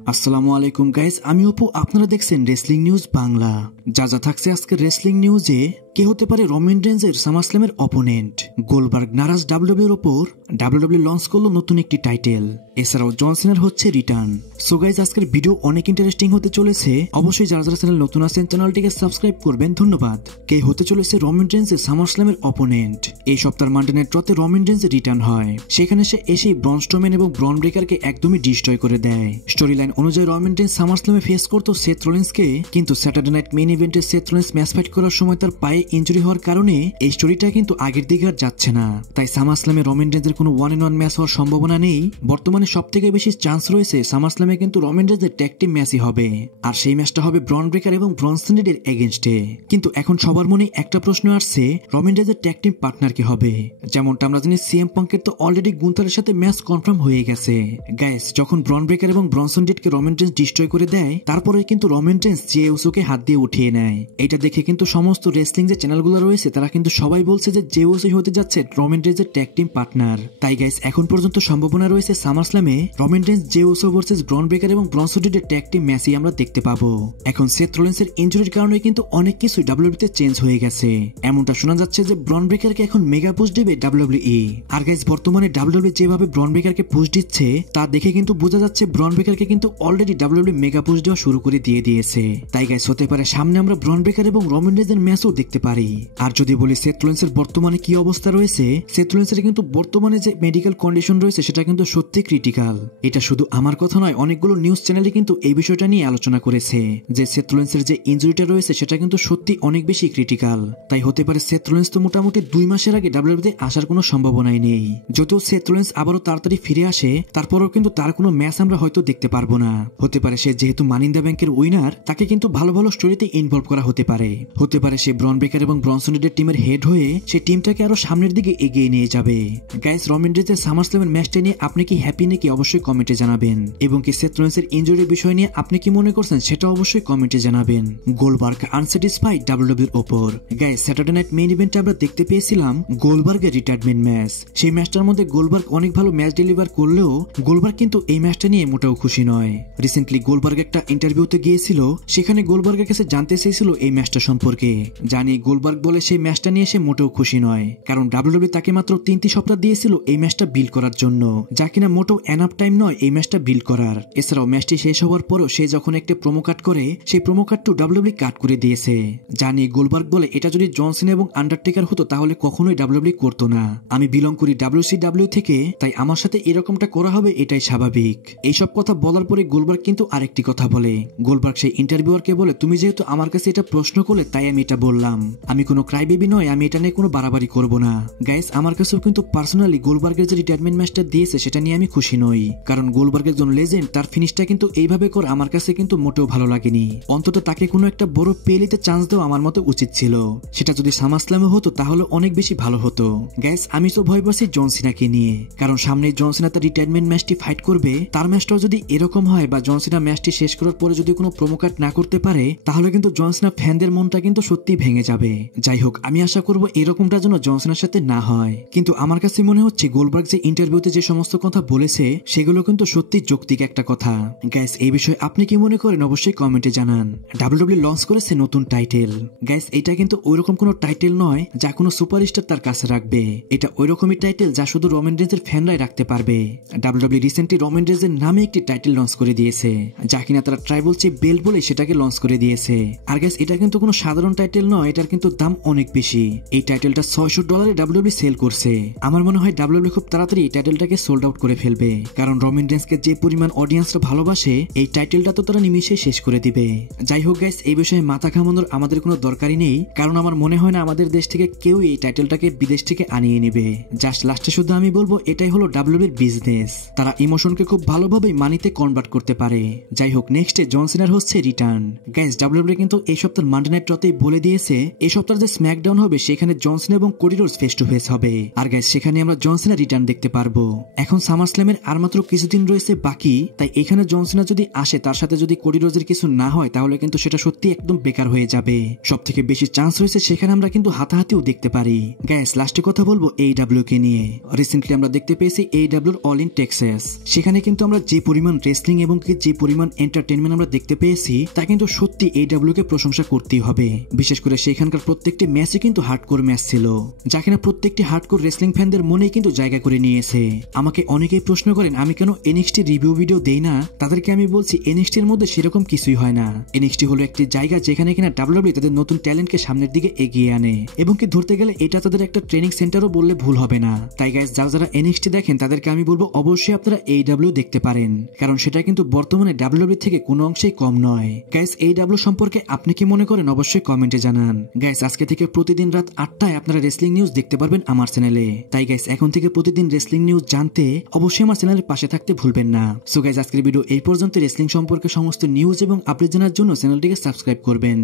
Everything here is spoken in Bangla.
আসসালামু আলাইকুম গাইস, আমি অপু, আপনারা দেখছেন রেসলিং নিউজ বাংলা। যা যা থাকছে আজকের রেসলিং নিউজে, কে হতে পারে রোমান রেঞ্জের সামারস্ল্যামের অপোনেন্ট? গোল্ডবার্গ নারাজ ডাব্লিউডাব্লিউ এর ওপর, ডাব্লিউডাব্লিউ লঞ্চ করলো নতুন একটি টাইটেল। এছাড়াও জন সিনার হচ্ছে রিটার্ন। সো গাইস, আজকের ভিডিও অনেক ইন্টারেস্টিং হতে চলেছে। অবশ্যই যারা যারা চ্যানেল নতুন আছেন চ্যানেলটিকে সাবস্ক্রাইব করবেন, ধন্যবাদ। কে হতে চলেছে রোমান রেঞ্জের সামারস্ল্যামের অপোনেন্ট? এই সপ্তাহের মানডে নাইট রতে রোমান রেঞ্জের রিটার্ন হয়। সেখানে সে এসেই ব্রন স্ট্রোম্যান এবং ব্রন ব্রেকারকে একদমই ডিস্ট্রয় করে দেয়। স্টোরি লাইন অনুযায়ী রোমান রেঞ্জ সামারস্ল্যামে ফেস করতো সেথ রলিন্সকে, কিন্তু স্যাটারডে নাইট মেইন ইভেন্টে সেথ রলিন্স ম্যাচ ফাইট করার সময় তার পায়ে ইনজুরি হওয়ার কারণে এই স্টোরিটা কিন্তু আগের দিকে আর যাচ্ছে না। তাই সামারস্ল্যামে রোমান রেঞ্জের কোনো ওয়ান অন ওয়ান ম্যাচ হওয়ার সম্ভাবনা নেই। বর্তমানে সব থেকে বেশি চান্স রয়েছে সামারস্ল্যামে কিন্তু রোমান রেঞ্জের ট্যাগ টিম ম্যাচই হবে, আর সেই ম্যাচটা হবে ব্রন ব্রেকার এবং ব্রনসন রিডের এগেইনস্টে। কিন্তু এখন সবার মনে একটা প্রশ্ন আসছে, রোমান রেঞ্জের ট্যাগ টিম পার্টনার কি হবে? যেমনটা আমরা জানি সিএম পাঙ্কের তো অলরেডি গুন্থারের সাথে ম্যাচ কনফার্ম হয়ে গেছে। গাইস, যখন ব্রন ব্রেকার এবং ব্রনসন রিডকে রোমান রেঞ্জ ডিস্ট্রয় করে দেয়, তারপরে কিন্তু রোমান রেঞ্জ জে উসোকে হাত দিয়ে উঠিয়ে নেয়। এটা দেখে কিন্তু সমস্ত রেসলিং যে চ্যানেলগুলো রয়েছে তারা কিন্তু সবাই বলছে যে জে উসোই হতে যাচ্ছে রোমান রেঞ্জের ট্যাগ টিম পার্টনার। তাই গাইস, এখন পর্যন্ত সম্ভাবনা রয়েছে সামারস্ল্যামে Roman Reigns Jey Uso versus Bron Breakker এবং ব্রনসন রিডের ট্যাগ টিম ম্যাচই আমরা দেখতে পাবো। এখন সেথ রলিন্সের ইনজুরির কারণে কিন্তু অনেক কিছুই ডাব্লিউডব্লিউতে চেঞ্জ হয়ে গেছে। এমনটা শোনা যাচ্ছে যে ব্রন ব্রেকারকে এখন মেগা পুশ দেবে ডাব্লিউডব্লিউই। আর গাইস, বর্তমানে ডাব্লিউডব্লিউ যেভাবে ব্রন ব্রেকারকে পুশ দিচ্ছে তা দেখে কিন্তু বোঝা যাচ্ছে ব্রন ব্রেকারকে কিন্তু অলরেডি ডাব্লিউডব্লিউ মেগা পুশ দেওয়া শুরু করে দিয়েছে। তাই গাইস, হতে পারে সামনে আমরা ব্রন ব্রেকার এবং রোমান রেঞ্জের ম্যাচও দেখতে পারি। আর যদি বলি সেথ রলিন্সের বর্তমানে কি অবস্থা রয়েছে, সেথ রলিন্সের কিন্তু বর্তমানে যে মেডিকেল কন্ডিশন রয়েছে সেটা কিন্তু সত্যি ক্রিটিক্যাল। এটা শুধু আমার কথা নয়, অনেকগুলো নিউজ চ্যানেলে কিন্তু এই বিষয়টা নিয়ে আলোচনা করেছে যে সেথ রলিন্সের যে ইনজুরিটা রয়েছে সেটা কিন্তু সত্যি অনেক বেশি ক্রিটিক্যাল। তাই হতে পারে সেথ রলিন্স তো মোটামুটি 2 মাসের আগে ডাব্লিউডব্লিউতে আসার কোনো সম্ভাবনাই নেই। যদিও সেথ রলিন্স আবারও তাড়াতাড়ি ফিরে আসে, তারপরেও কিন্তু তার কোনো ম্যাচ আমরা হয়তো দেখতে পারবো না। হতে পারে সে যেহেতু মানি ইন দ্য ব্যাংকের উইনার, তাকে কিন্তু ভালো ভালো স্টোরিতে ইনভলভ করা হতে পারে। হতে পারে সে ব্রন ব্রেকার এবং ব্রনসন রিডের টিমের হেড হয়ে সেই টিমটাকে আরো সামনের দিকে এগিয়ে নিয়ে যাবে। গাইস, রোমান রেঞ্জের সামারস্ল্যামের ম্যাচটা নিয়ে আপনি কি হ্যাপি নাকি অবশ্যই কমেন্টে জানাবেন, এবং কি সেথ রলিন্সের ইনজুরির বিষয় নিয়ে আপনি কি মনে করছেন সেটা অবশ্যই কমেন্টে জানাবেন। গোল্ডবার্গ আনস্যাটিসফাইড ডাব্লিউডব্লিউর ওপর। গাইস, স্যাটারডে নাইট মেইন ইভেন্টে আমরা দেখতে পেয়েছিলাম গোল্ডবার্গের রিটায়ারমেন্ট ম্যাচ। সেই ম্যাচটার মধ্যে গোল্ডবার্গ অনেক ভালো ম্যাচ ডেলিভার করলেও গোল্ডবার্গ কিন্তু এই ম্যাচটা নিয়ে মোটেও খুশি নয়। রিসেন্টলি গোল্ডবার্গ একটা ইন্টারভিউতে গিয়েছিল, সেখানে গোল্ডবার্গের কাছে জানতে চেয়েছিল এই ম্যাচটা সম্পর্কে। জানি গোল্ডবার্গ বলে সেই ম্যাচটা নিয়ে সে মোটেও খুশি নয়, কারণ ডাব্লিউডব্লিউ তাকে মাত্র 3টি সপ্তাহ দিয়েছিল এই ম্যাচটা বিল্ড করার জন্য, যা কিনা মোটেও এনাফ টাইম নয় এই ম্যাচটা বিল্ড করার। এছাড়াও ম্যাচটি শেষ হওয়ার পরও সে যখন একটা প্রোমো কাট করে, সেই প্রোমো কাটটু ডাব্লিউডব্লিউ কাট করে দিয়েছে। জানি গোল্ডবার্গ বলে এটা যদি জন সিনা এবং আন্ডারটেকার হতো তাহলে কখনোই ডাব্লিউডব্লিউ করতো না। আমি বিলং করি ডাব্লিউসিডব্লিউ থেকে, তাই আমার সাথে এরকমটা করা হবে এটাই স্বাভাবিক। এইসব কথা বলার পরে গোল্ডবার্গ কিন্তু আরেকটি কথা বলে। গোল্ডবার্গ সেই ইন্টারভিউয়ারকে বলে, তুমি যেহেতু আমার কাছে এটা প্রশ্ন করলে তাই আমি এটা বললাম। আমি কোনো ক্রাই বেবি নয়, আমি এটা নিয়ে কোনো বাড়াবাড়ি করবো না। গাইস, আমার কাছেও কিন্তু পার্সোনালি গোল্ডবার্গের যে রিটায়ারমেন্ট ম্যাচটা দিয়েছে সেটা নিয়ে আমি খুশি নই, কারণ গোল্ডবার্গ একজন লেজেন্ড, তার ফিনিশটা কিন্তু এইভাবে করে আমার কাছে কিন্তু মোটেও ভালো লাগেনি। অন্তত তাকে কোনো একটা বড় পেলিতে চান্স দেওয়া আমার মতে উচিত ছিল। সেটা যদি সামারস্ল্যামে হতো তাহলে অনেক বেশি ভালো হতো। গাইস, আমি তো ভয় পাচ্ছি জন সিনাকে নিয়ে, কারণ সামনে জন সিনা তার রিটায়ারমেন্ট ম্যাচটি ফাইট করবে, তার ম্যাচটাও যদি এরকম হয় বা জন সিনা ম্যাচটি শেষ করার পরে যদি কোনো প্রোমো কাট না করতে পারে, তাহলে কিন্তু জন সিনা ফ্যানদের মনটা কিন্তু সত্যি ভেঙে যাবে। যাই হোক, আমি আশা করবো এরকমটা যেন জন সিনার সাথে না হয়। কিন্তু আমার কাছে মনে হচ্ছে গোল্ডবার্গ যে ইন্টারভিউতে যে সমস্ত কথা বলেছে সেগুলো কিন্তু সত্যি যৌক্তিক একটা কথা। গাইস, এই বিষয়ে আপনি কি মনে করেন অবশ্যই কমেন্টে জানান। ডাব্লিউডব্লিউ লঞ্চ করেছে নতুন টাইটেল। গাইস, এটা কিন্তু ওইরকম কোনো টাইটেল নয় যা কোনো সুপারস্টার তার কাছে রাখবে। এটা ওইরকমই টাইটেল যা শুধু রোমান রেঞ্জের ফ্যানরাই রাখতে পারবে। ডাব্লিউডব্লিউ রিসেন্টলি রোমান রেঞ্জের নামে একটি টাইটেল লঞ্চ করে দিয়েছে, যা কিনা তারা ট্রাইবল চিফ বেল্ট বলে সেটাকে লঞ্চ করে দিয়েছে। আর গাইস, এটা কিন্তু কোনো সাধারণ টাইটেল নয়, এটার কিন্তু দাম অনেক বেশি। এই টাইটেলটা $600 ডাব্লিউডব্লিউ সেল করছে। আমার মনে হয় ডাব্লিউডব্লিউ খুব তাড়াতাড়ি এই টাইটেলটাকে সোল্ড আউট করে ফেলবে, কারণ রোমান রেঞ্জকে যে পরিমাণ অডিয়েন্সরা ভালোবাসে এই টাইটেলটা তো তারা নিমিশে শেষ করে দিবে। যাই হোক গাইস, এই বিষয়ে মাথা ঘামানোর আমাদের কোনো দরকারই নেই, কারণ আমার মনে হয় না আমাদের দেশ থেকে কেউ এই টাইটেলটাকে বিদেশ থেকে আনিয়ে নেবে। জাস্ট লাস্টে শুধু আমি বলবো এটাই হলো ডাব্লিউডব্লিউর বিজনেস। তারা ইমোশনকে খুব ভালোভাবে মানিতে কনভার্ট করতে পারে। যাই হোক, নেক্সটে জন সিনার হচ্ছে রিটার্ন। গাইস, ডাব্লিউডব্লিউ কিন্তু এই সপ্তাহের মানডে নাইট রতেই বলে দিয়েছে এই সপ্তাহের যে স্ম্যাকডাউন হবে সেখানে জন সিনা এবং Cody Rhodes face to face হবে। আর গাইস, সেখানে আমরা জন সিনা রিটার্ন দেখতে পারবো। এখন সামারস্ল্যামের আর মাত্র কিছুদিন রয়েছে বাকি, তাই এখানে জন সিনা যদি আসে তার সাথে যদি কোডি রোডসের কিছু না হয় তাহলে কিন্তু সেটা সত্যি একদম বেকার হয়ে যাবে। সব থেকে বেশি চান্স রয়েছে সেখানে আমরা কিন্তু হাতাহাতিও দেখতে পারি। গাইস, লাস্টে কথা বলবো AEW কে নিয়ে। রিসেন্টলি আমরা দেখতে পেয়েছি AEW অল ইন টেক্সাস। সেখানে কিন্তু আমরা যে পরিমাণ রেসলিং রেসলিং এবং যে পরিমাণ এন্টারটেনমেন্ট আমরা দেখতে পেয়েছি তা কিন্তু সত্যি AEW কে প্রশংসা করতেই হবে। বিশেষ করে সেখানকার প্রত্যেকটি ম্যাচই কিন্তু হার্ডকোর ম্যাচ ছিল, যা কিনা প্রত্যেকটি হার্ডকোর রেসলিং ফ্যানদের মনেই কিন্তু জায়গা করে নিয়েছে। আমাকে অনেকেই প্রশ্ন করেন আমি কেন NXT রিভিউ ভিডিও দেই না। তাদেরকে আমি বলছি NXT এর মধ্যে সেরকম কিছুই হয় না। NXT হলো একটি জায়গা যেখানে কিনা WWE তাদের নতুন ট্যালেন্টকে সামনের দিকে এগিয়ে আনে, এবং কি ধরতে গেলে এটা তাদের একটা ট্রেনিং সেন্টারও বললে ভুল হবে না। তাই গাইস যারা NXT দেখেন তাদেরকে আমি বলবো অবশ্যই আপনারা AEW দেখতে পারেন, কারণ সেটা কিন্তু বর্তমানে WWE থেকে কোনো অংশেই কম নয়। গাইস AEW সম্পর্কে আপনি কি মনে করেন অবশ্যই কমেন্টে জানান। গাইস আজকে থেকে প্রতিদিন রাত 8টায় আপনারা রেসলিং নিউজ দেখতে পারবেন আমার চ্যানেলে। তাই গাইস এখন থেকে প্রতিদিন রেসলিং নিউজ জানতে অবশ্যই আমার চ্যানেলের পাশে থাকতে ভুলবেন না। সো গাইস আজকের ভিডিও এই পর্যন্ত। রেসলিং সম্পর্কে সমস্ত নিউজ এবং আপডেট জানার জন্য চ্যানেলটিকে সাবস্ক্রাইব করবেন।